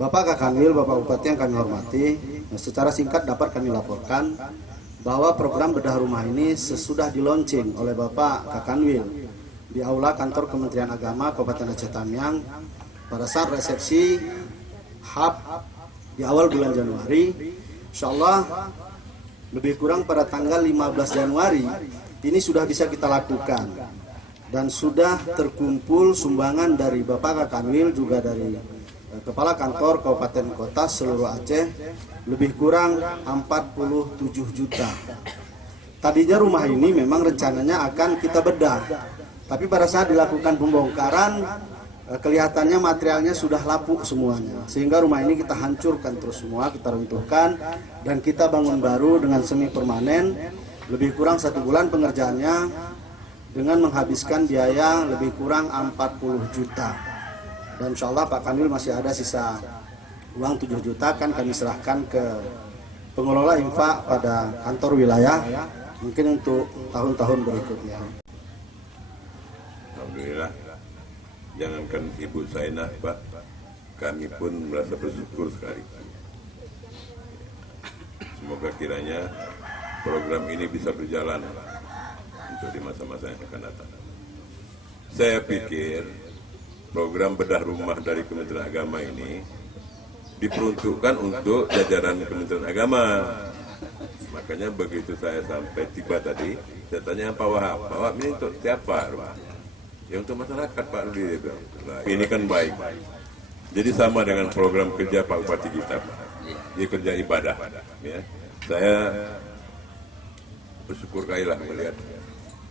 Bapak Kakanwil, Bapak Bupati yang kami hormati, secara singkat dapat kami laporkan bahwa program bedah rumah ini sesudah dilaunching oleh Bapak Kakanwil di Aula Kantor Kementerian Agama Kabupaten Aceh Tamiang pada saat resepsi HAP di awal bulan Januari. Insyaallah lebih kurang pada tanggal 15 Januari ini sudah bisa kita lakukan dan sudah terkumpul sumbangan dari Bapak Kakanwil juga dari Kepala Kantor Kabupaten Kota seluruh Aceh lebih kurang 47 juta. Tadinya rumah ini memang rencananya akan kita bedah, tapi pada saat dilakukan pembongkaran kelihatannya materialnya sudah lapuk semuanya, sehingga rumah ini kita hancurkan terus semua, kita runtuhkan dan kita bangun baru dengan semi permanen. Lebih kurang 1 bulan pengerjaannya dengan menghabiskan biaya lebih kurang 40 juta. Dan insya Allah Pak Kanwil masih ada sisa uang 7 juta kan kami serahkan ke pengelola infak pada kantor wilayah mungkin untuk tahun-tahun berikutnya. Alhamdulillah, jangankan Ibu Sainah Pak, kami pun merasa bersyukur sekali. Semoga kiranya program ini bisa berjalan untuk di masa-masa yang akan datang. Saya pikir program bedah rumah dari Kementerian Agama ini diperuntukkan untuk jajaran Kementerian Agama. Makanya begitu saya sampai tiba tadi, saya tanya Pak Wahab, Pak Wahab ini untuk siapa rumah? Ya untuk masyarakat Pak Rudi. Nah, ini kan baik. Jadi sama dengan program kerja Pak Bupati kita, dia kerja ibadah. Ya. Saya bersyukur kali lah melihat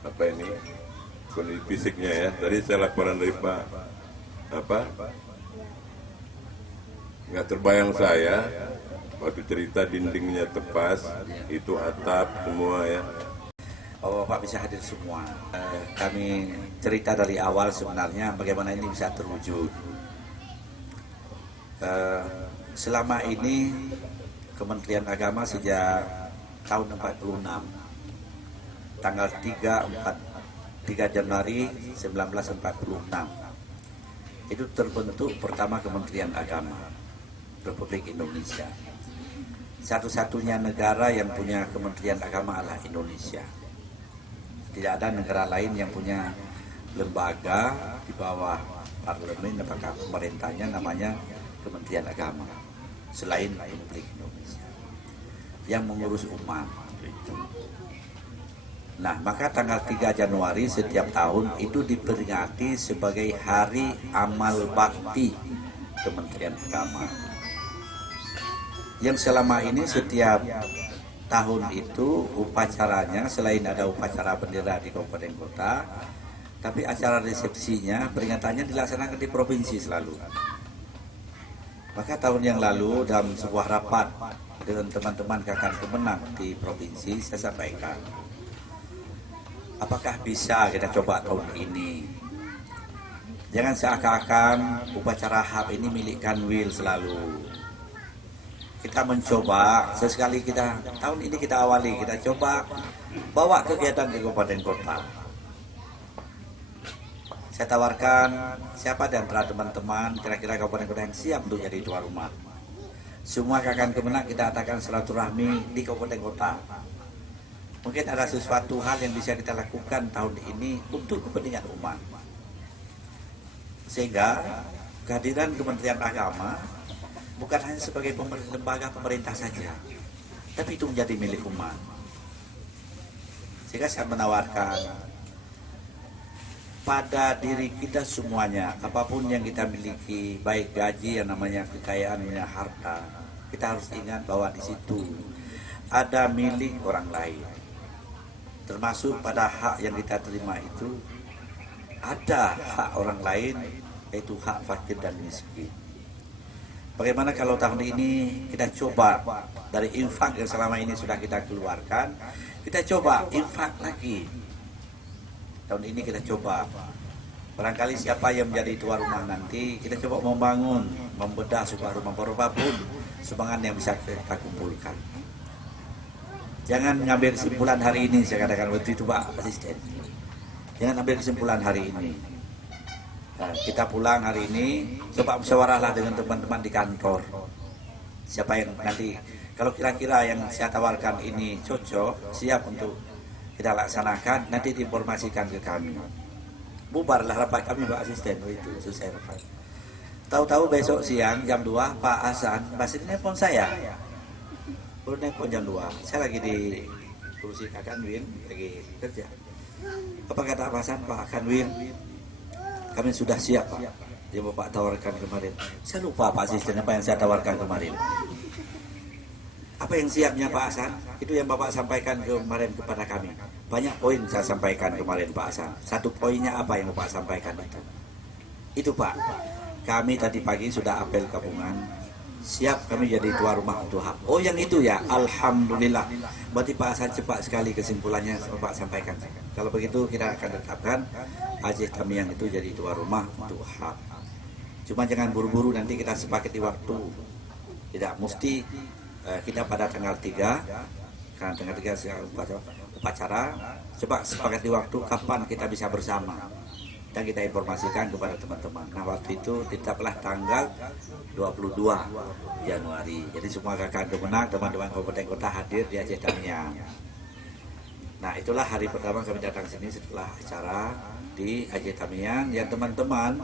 apa ini kondisi fisiknya ya. Tadi saya laporan dari Pak nggak terbayang saya waktu cerita dindingnya tepas, itu atap semua ya. Bapak bisa hadir semua. Kami cerita dari awal sebenarnya bagaimana ini bisa terwujud. Selama ini Kementerian Agama sejak tahun 46 tanggal 3 Januari 1946 itu terbentuk pertama Kementerian Agama Republik Indonesia. Satu-satunya negara yang punya Kementerian Agama adalah Indonesia. Tidak ada negara lain yang punya lembaga di bawah parlemen apakah pemerintahnya namanya Kementerian Agama selain Republik Indonesia yang mengurus umat. Nah, maka tanggal 3 Januari setiap tahun itu diperingati sebagai Hari Amal Bakti Kementerian Agama. Yang selama ini setiap tahun itu upacaranya selain ada upacara bendera di kabupaten kota, tapi acara resepsinya peringatannya dilaksanakan di provinsi selalu. Maka tahun yang lalu dalam sebuah rapat dengan teman-teman Kakan Kemenang di provinsi saya sampaikan, apakah bisa kita coba tahun ini? Jangan seakan-akan upacara HAP ini milik Kanwil selalu. Kita mencoba, sesekali kita, tahun ini kita awali, kita coba bawa kegiatan ke kabupaten kota. Saya tawarkan siapa di antara teman-teman kira-kira kabupaten kota yang siap untuk jadi tuan rumah. Semua Kakan Kemenang kita adakan silaturahmi di kabupaten kota. Mungkin ada sesuatu hal yang bisa kita lakukan tahun ini untuk kepentingan umat. Sehingga kehadiran Kementerian Agama bukan hanya sebagai lembaga pemerintah saja, tapi itu menjadi milik umat. Sehingga saya menawarkan pada diri kita semuanya, apapun yang kita miliki, baik gaji yang namanya kekayaan, namanya harta, kita harus ingat bahwa di situ ada milik orang lain. Termasuk pada hak yang kita terima itu ada hak orang lain, yaitu hak fakir dan miskin. Bagaimana kalau tahun ini kita coba dari infak yang selama ini sudah kita keluarkan, kita coba infak lagi. Tahun ini kita coba, barangkali siapa yang menjadi tuan rumah nanti, kita coba membangun, membedah sebuah rumah baru apapun, sumbangan yang bisa kita kumpulkan. Jangan ngambil kesimpulan hari ini, saya katakan waktu itu Pak Asisten. Jangan ambil kesimpulan hari ini. Nah, kita pulang hari ini, coba musyawarahlah dengan teman-teman di kantor. Siapa yang nanti, kalau kira-kira yang saya tawarkan ini cocok, siap untuk kita laksanakan, nanti diinformasikan ke kami. Bubarlah rapat kami Pak Asisten, itu selesai rapat. Tahu-tahu besok siang jam 2 Pak Hasan masih nelpon saya. Baru nelpon jam 2. Saya lagi di kursi Kak Kanwil, lagi kerja. Apa kata Pak Hasan? Pak Kanwil, kami sudah siap Pak. Dia Bapak tawarkan kemarin. Saya lupa Pak Asisten apa yang saya tawarkan kemarin. Apa yang siapnya Pak Hasan? Itu yang Bapak sampaikan kemarin kepada kami. Banyak poin saya sampaikan kemarin Pak Hasan. Satu poinnya apa yang Bapak sampaikan itu? Itu Pak. Kami tadi pagi sudah apel gabungan, siap kami jadi tuan rumah untuk HAP. Oh yang itu ya, Alhamdulillah. Berarti Pak Hasan cepat sekali kesimpulannya Bapak sampaikan. Kalau begitu kita akan tetapkan Aceh Tamiang itu jadi tuan rumah untuk HAP. Cuma jangan buru-buru, nanti kita sepakati waktu. Tidak mesti kita pada tanggal 3, karena tanggal 3 upacara, coba sepakati waktu kapan kita bisa bersama. Dan kita informasikan kepada teman-teman. Nah waktu itu tetaplah tanggal 22 Januari. Jadi semua kakak kemenang, teman-teman kabupaten kota hadir di Aceh Tamiang. Nah itulah hari pertama kami datang sini setelah acara di Aceh Tamiang. Yang teman-teman